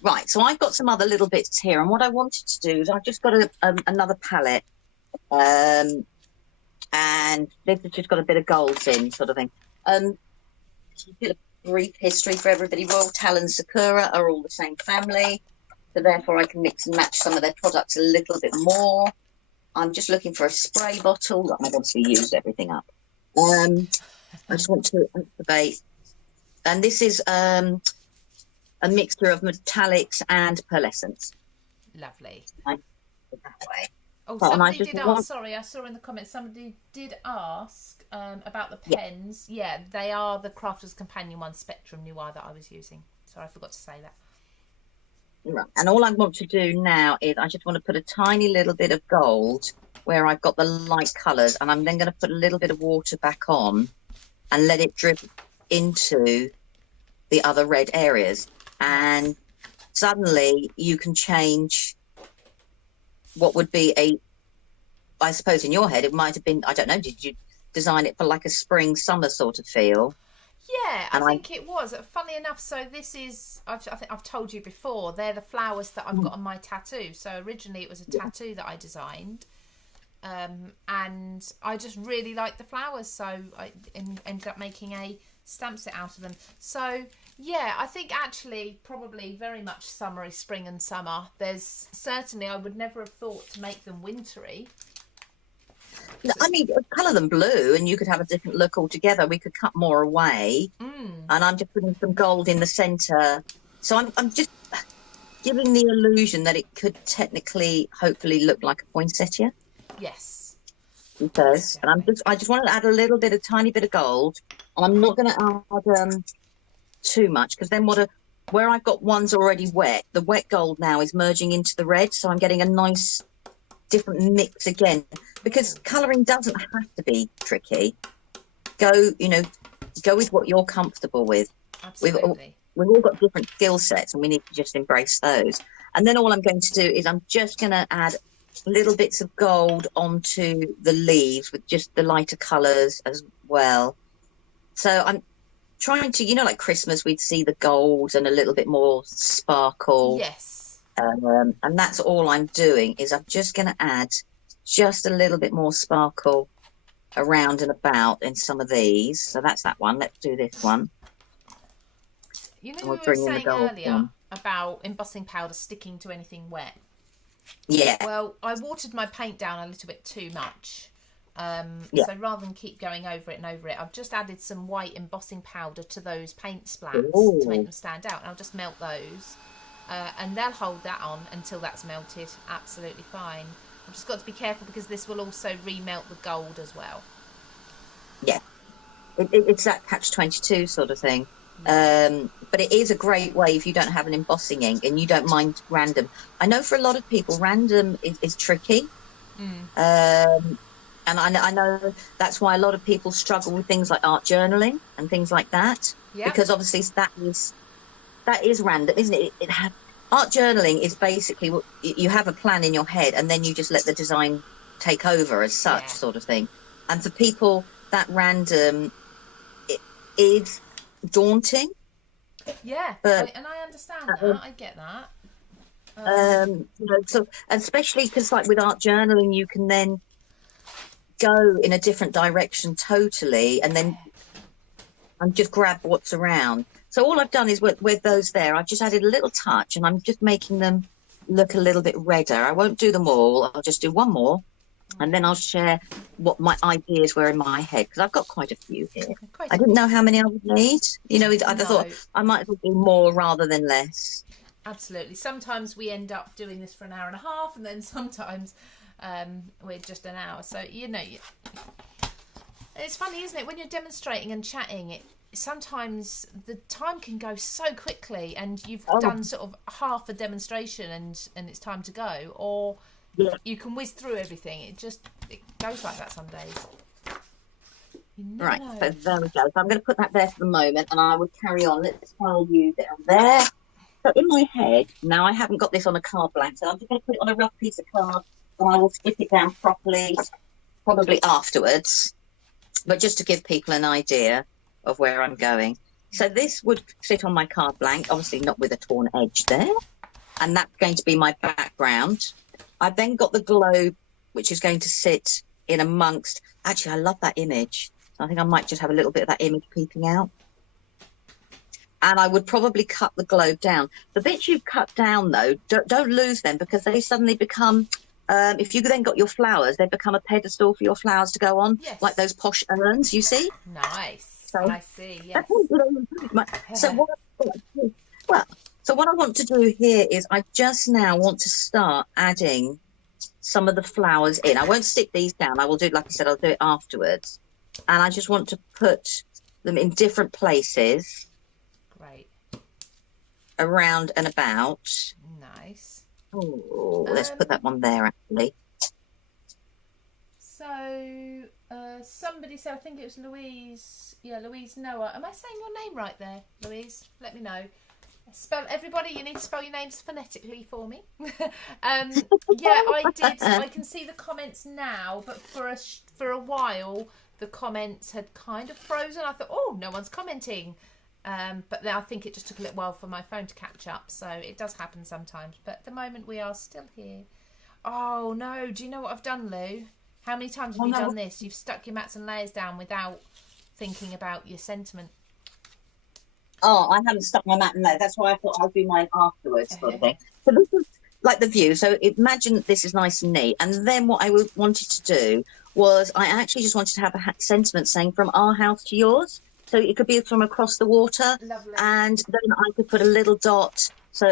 Right, so I've got some other little bits here, and what I wanted to do is I've just got another palette, and this has just got a bit of golds in, sort of thing. A bit of brief history for everybody. Royal Talon Sakura are all the same family, so therefore I can mix and match some of their products a little bit more. I'm just looking for a spray bottle. I've obviously used everything up. I just want to activate, and this is a mixture of metallics and pearlescence. Lovely. That way. Oh, somebody did ask. Sorry, I saw in the comments somebody did ask about the pens. Yeah, they are the Crafter's Companion one, Spectrum Noir, that I was using. Sorry, I forgot to say that. Right, and all I want to do now is I just want to put a tiny little bit of gold where I've got the light colours, and I'm then going to put a little bit of water back on and let it drip into the other red areas. And suddenly you can change what would be I suppose in your head it might have been, I don't know, did you design it for like a spring summer sort of feel? Yeah, I think it was. Funny enough, so this is, I think I've told you before, they're the flowers that I've got on my tattoo. So originally it was a tattoo that I designed, and I just really liked the flowers, so I ended up making a stamp set out of them. So yeah, I think actually probably very much summery, spring and summer. There's certainly, I would never have thought to make them wintry, I mean, colour them blue and you could have a different look altogether. We could cut more away. And I'm just putting some gold in the centre. So I'm just giving the illusion that it could technically, hopefully, look like a poinsettia. Yes. It does. And I just want to add a tiny bit of gold. And I'm not going to add too much, because then where I've got ones already wet, the wet gold now is merging into the red. So I'm getting a nice different mix again, because colouring doesn't have to be tricky. Go with what you're comfortable with. Absolutely. We've all got different skill sets, and we need to just embrace those. And then all I'm going to do is I'm just going to add little bits of gold onto the leaves with just the lighter colours as well. So I'm trying to, like Christmas, we'd see the gold and a little bit more sparkle. Yes. And that's all I'm doing, is I'm just going to add just a little bit more sparkle around and about in some of these. So that's that one. Let's do this one. You know, we were saying earlier about embossing powder sticking to anything wet. Yeah. Well, I watered my paint down a little bit too much. So rather than keep going over it and over it, I've just added some white embossing powder to those paint splats to make them stand out. And I'll just melt those. And they'll hold that on until that's melted. Absolutely fine. I've just got to be careful, because this will also remelt the gold as well. Yeah. It's that catch-22 sort of thing. But it is a great way if you don't have an embossing ink and you don't mind random. I know for a lot of people, random is tricky. And I know that's why a lot of people struggle with things like art journaling and things like that. Yep. Because obviously that is random, isn't it? Art journaling is basically you have a plan in your head and then you just let the design take over as such, sort of thing. And for people, that random is daunting. Yeah, but, and I understand that. I get that. So especially because, like with art journaling, you can then go in a different direction totally, and then just grab what's around. So all I've done is with those there, I've just added a little touch, and I'm just making them look a little bit redder. I won't do them all. I'll just do one more. And then I'll share what my ideas were in my head, because I've got quite a few here. I didn't know how many I would need. I thought I might as well do more rather than less. Absolutely. Sometimes we end up doing this for an hour and a half, and then sometimes we're just an hour. So, it's funny, isn't it? When you're demonstrating and chatting, sometimes the time can go so quickly, and you've done sort of half a demonstration and it's time to go, or... Yeah. You can whiz through everything. It goes like that some days. Right, so there we go. So I'm going to put that there for the moment, and I will carry on. Let's file you down there. So in my head, now I haven't got this on a card blank, so I'm just going to put it on a rough piece of card, and I will skip it down properly, probably afterwards, but just to give people an idea of where I'm going. So this would sit on my card blank, obviously not with a torn edge there, and that's going to be my background. I've then got the globe, which is going to sit in amongst... Actually, I love that image. I think I might just have a little bit of that image peeping out. And I would probably cut the globe down. The bits you've cut down, though, don't lose them, because they suddenly become... if you then got your flowers, they become a pedestal for your flowers to go on, like those posh urns, you see? Nice. So, I see, yes. So what I want to do here is I just now want to start adding some of the flowers in. I won't stick these down. I will do, like I said, I'll do it afterwards. And I just want to put them in different places. Great. Around and about. Nice. Oh, let's put that one there, actually. So, somebody said, I think it was Louise. Yeah, Louise Noah. Am I saying your name right there, Louise? Let me know. Everybody, you need to spell your names phonetically for me. I did. I can see the comments now, but for a while the comments had kind of frozen. I thought, oh, no one's commenting, but then I think it just took a little while for my phone to catch up. So it does happen sometimes. But at the moment, we are still here. Oh no! Do you know what I've done, Lou? How many times have you done this? You've stuck your mats and layers down without thinking about your sentiment. Oh, I haven't stuck my mat in there. That's why I thought I'd do mine afterwards, sort of thing. So like the view. So imagine this is nice and neat. And then what I wanted to do was I actually just wanted to have a sentiment saying from our house to yours. So it could be from across the water. Lovely. And then I could put a little dot. So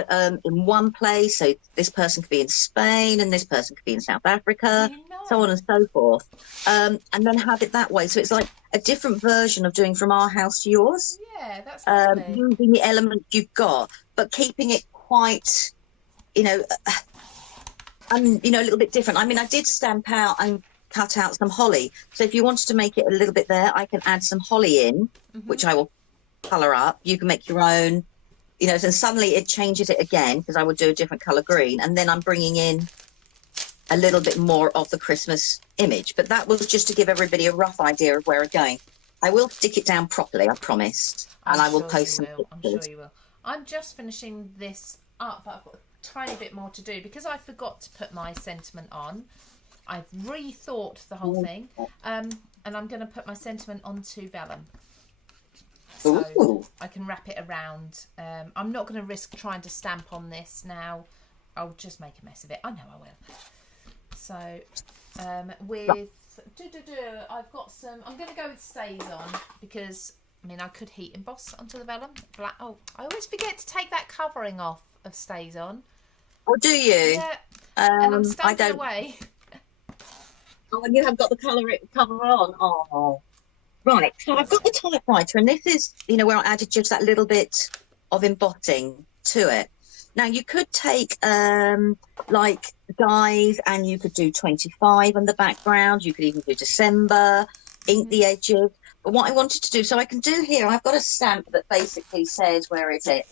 in one place, so this person could be in Spain and this person could be in South Africa, so on and so forth. And then have it that way. So it's like a different version of doing from our house to yours. Yeah, that's lovely. Using the elements you've got, but keeping it quite, you know, a little bit different. I mean, I did stamp out and cut out some holly. So if you wanted to make it a little bit there, I can add some holly in, which I will colour up. You can make your own, you know, and suddenly it changes it again because I would do a different colour green. And then I'm bringing in a little bit more of the Christmas image. But that was just to give everybody a rough idea of where we're going. I will stick it down properly, I promise. And I will post some pictures. I'm sure you will. I'm just finishing this up, but I've got a tiny bit more to do because I forgot to put my sentiment on. I've rethought the whole thing, and I'm going to put my sentiment onto vellum, so I can wrap it around. I'm not going to risk trying to stamp on this now. I'll just make a mess of it. I know I will. So I've got some. I'm going to go with stays on because I mean I could heat emboss onto the vellum. Black. Oh, I always forget to take that covering off of stays on. Oh, do you? Yeah. And I'm stamping away. Oh, and you have got the cover on. Oh, right. So I've got the typewriter, and this is, you know, where I added just that little bit of embossing to it. Now you could take like dies, and you could do 25 on the background. You could even do December, ink the edges. But what I wanted to do, so I can do here, I've got a stamp that basically says, where is it?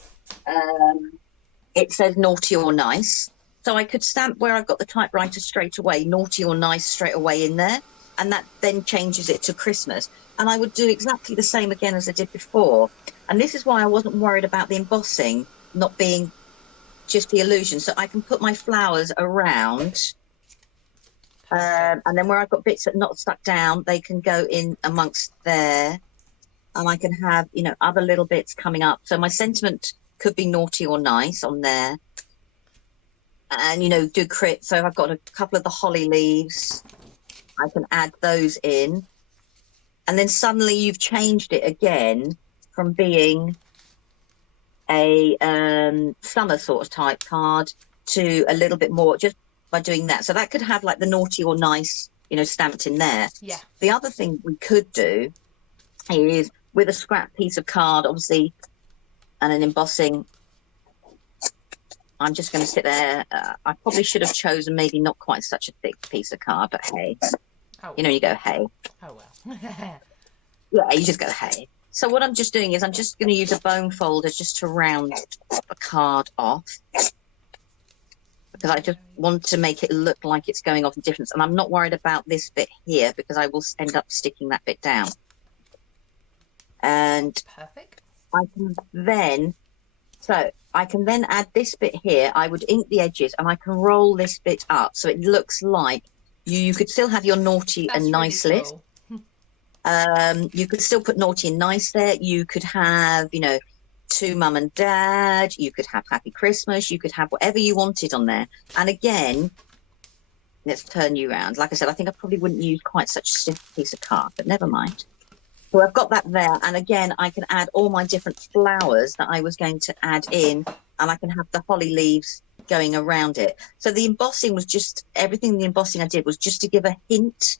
It says naughty or nice. So I could stamp where I've got the typewriter straight away, naughty or nice straight away in there. And that then changes it to Christmas. And I would do exactly the same again as I did before. And this is why I wasn't worried about the embossing not being just the illusion. So I can put my flowers around. And then where I've got bits that are not stuck down, they can go in amongst there. And I can have, you know, other little bits coming up. So my sentiment could be naughty or nice on there. And, you know, do crit. So I've got a couple of the holly leaves. I can add those in. And then suddenly you've changed it again from being a summer sort of type card to a little bit more just by doing that. So that could have like the naughty or nice, you know, stamped in there. Yeah. The other thing we could do is with a scrap piece of card, obviously, and an embossing. I'm just going to sit there. I probably should have chosen maybe not quite such a thick piece of card, but hey. Oh, you know, you go, hey. Oh, well. Yeah, you just go, hey. So what I'm just doing is I'm just going to use a bone folder just to round the card off. Because I just want to make it look like it's going off in difference. And I'm not worried about this bit here because I will end up sticking that bit down. And perfect. I can then add this bit here. I would ink the edges and I can roll this bit up so it looks like you could still have your naughty and nice really list. Cool. You could still put naughty and nice there. You could have, you know, to mum and dad. You could have happy Christmas. You could have whatever you wanted on there. And again, let's turn you around. Like I said, I think I probably wouldn't use quite such a stiff piece of card, but never mind. So I've got that there. And again, I can add all my different flowers that I was going to add in, and I can have the holly leaves going around it. So the embossing was just, everything the embossing I did was just to give a hint.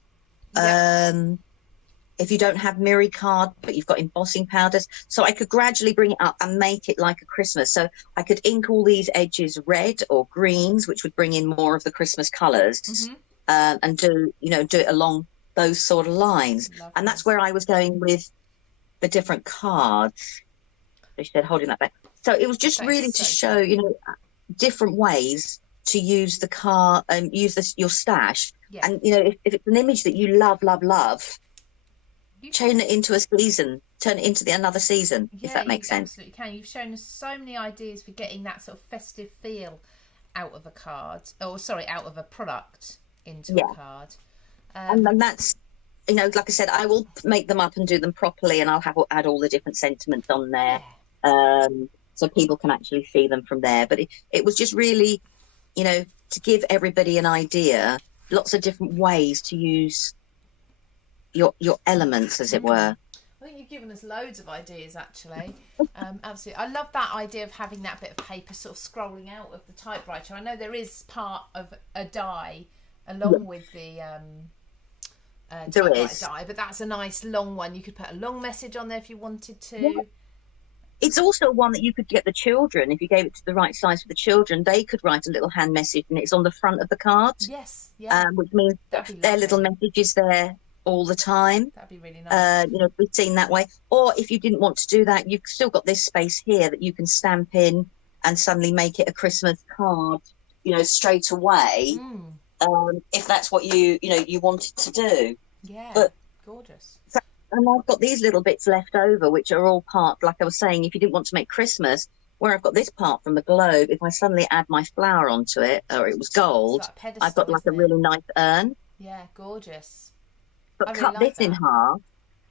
Yeah. If you don't have Miri card, but you've got embossing powders. So I could gradually bring it up and make it like a Christmas. So I could ink all these edges red or greens, which would bring in more of the Christmas colours, and do it along those sort of lines. Lovely. And that's where I was going with the different cards. They said holding that back. So it was just really to show, you know, different ways to use the card and use your stash. Yeah. And, you know, if it's an image that you love, turn it into a season, turn it into another season, if that makes sense. Absolutely can. You've shown us so many ideas for getting that sort of festive feel out of a card, out of a product into a card. And that's, you know, like I said, I will make them up and do them properly, and I'll add all the different sentiments on there, so people can actually see them from there. But it was just really you know, to give everybody an idea, lots of different ways to use your elements, as it were. I think you've given us loads of ideas, actually. Absolutely. I love that idea of having that bit of paper sort of scrolling out of the typewriter. I know there is part of a die along with the typewriter die, but that's a nice long one. You could put a long message on there if you wanted to. Yeah. It's also one that you could get the children, if you gave it to the right size for the children, they could write a little hand message and it's on the front of the card. Yes, yeah. Which means their little message is there all the time. That'd be really nice. You know, be seen that way. Or if you didn't want to do that, you've still got this space here that you can stamp in and suddenly make it a Christmas card, you know, straight away. If that's what you wanted to do. Yeah, but gorgeous. And I've got these little bits left over, which are all part, like I was saying, if you didn't want to make Christmas, where I've got this part from the globe, if I suddenly add my flower onto it, or it was gold, like I've got like a really nice urn. Yeah, gorgeous. But cut this in half,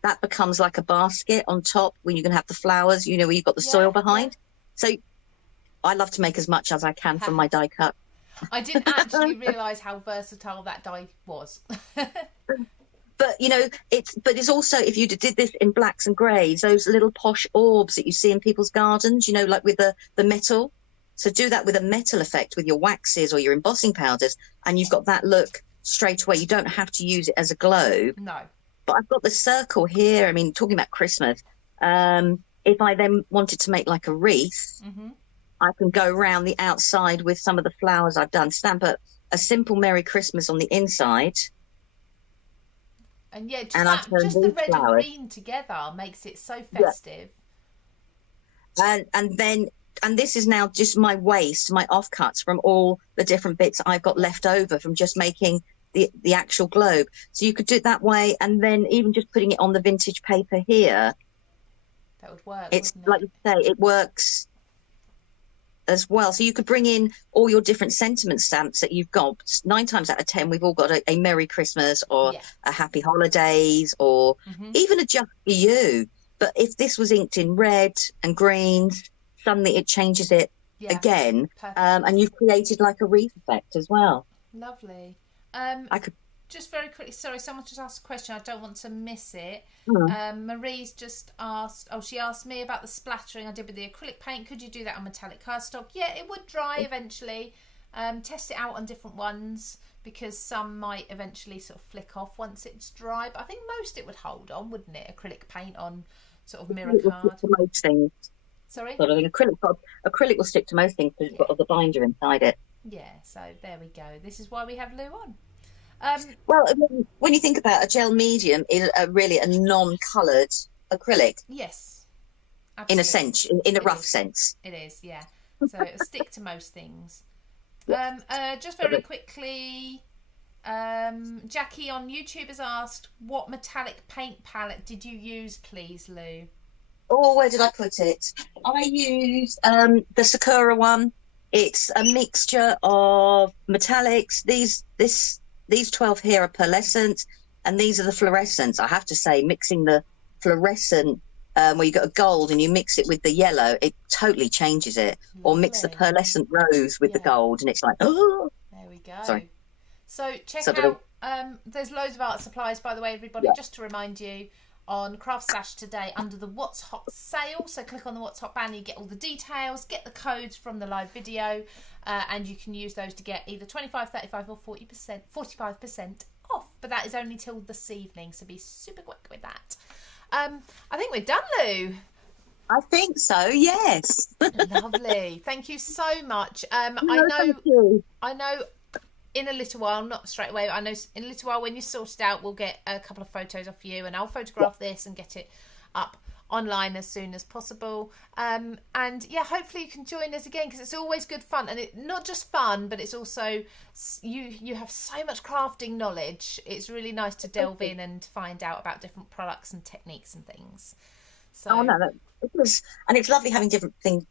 that becomes like a basket on top when you can have the flowers, you know, where you've got the soil behind. So I love to make as much as I can from my die cut. I didn't actually realise how versatile that die was. But, you know, it's also, if you did this in blacks and greys, those little posh orbs that you see in people's gardens, you know, like with the metal. So do that with a metal effect with your waxes or your embossing powders, and you've got that look straight away. You don't have to use it as a globe. No. But I've got the circle here. I mean, talking about Christmas, if I then wanted to make like a wreath, I can go around the outside with some of the flowers I've done, stamp a simple Merry Christmas on the inside. And yeah, just the red and green together makes it so festive. Yeah. And this is now just my waste, my offcuts from all the different bits I've got left over from just making the actual globe. So you could do it that way, and then even just putting it on the vintage paper here. That would work. It's like you say, it works as well. So you could bring in all your different sentiment stamps that you've got. 9 times out of 10, we've all got a Merry Christmas or a Happy Holidays or even a Just For You. But if this was inked in red and greens, suddenly it changes it again. And you've created like a wreath effect as well. Lovely. I could just very quickly, sorry, someone just asked a question. I don't want to miss it. Marie's just asked, she asked me about the splattering I did with the acrylic paint. Could you do that on metallic cardstock? Yeah, it would dry eventually. Test it out on different ones because some might eventually sort of flick off once it's dry. But I think most it would hold on, wouldn't it? Acrylic paint on sort of mirror card. To most things. Sorry? Sort of acrylic will stick to most things because it's got the binder inside it. Yeah, so there we go. This is why we have Lou on. Well, when you think about a gel medium, is really a non-coloured acrylic. Yes, absolutely. In a sense, in a rough sense. It is, yeah. So it'll stick to most things. Just very quickly, Jackie on YouTube has asked, what metallic paint palette did you use, please, Lou? Oh, where did I put it? I used the Sakura one. It's a mixture of metallics. These 12 here are pearlescent, and these are the fluorescents. I have to say, mixing the fluorescent, where you got a gold and you mix it with the yellow, it totally changes it. Lovely. Or mix the pearlescent rose with the gold, and it's like, oh. There we go. Sorry. So check out, there's loads of art supplies, by the way, everybody, just to remind you, on Craft Slash today under the What's Hot sale. So click on the What's Hot banner, you get all the details, get the codes from the live video, and you can use those to get either 25, 35 or 45% off. But that is only till this evening, so be super quick with that. I think we're done, Lou. I think so, yes. Lovely. Thank you so much. Thank you. I know in a little while, not straight away, but I know in a little while when you sort it out, we'll get a couple of photos of you and I'll photograph this and get it up online as soon as possible. And yeah, hopefully you can join us again because it's always good fun, and it not just fun, but it's also you have so much crafting knowledge. It's really nice to delve in and find out about different products and techniques and things. So it was, and it's lovely having different things,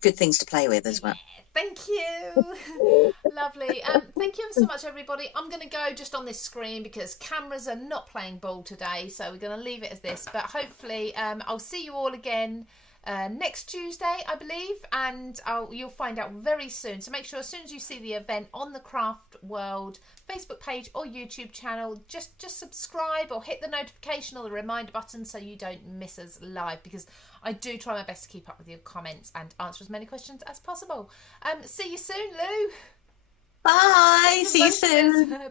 good things to play with as well. Thank you. Lovely. Thank you so much, everybody. I'm going to go just on this screen because cameras are not playing ball today, so we're going to leave it as this. But hopefully I'll see you all again next Tuesday, I believe, and you'll find out very soon. So make sure as soon as you see the event on the Craft World Facebook page or YouTube channel, just subscribe or hit the notification or the reminder button so you don't miss us live, because I do try my best to keep up with your comments and answer as many questions as possible. See you soon, Lou. Bye. See you soon. Bye.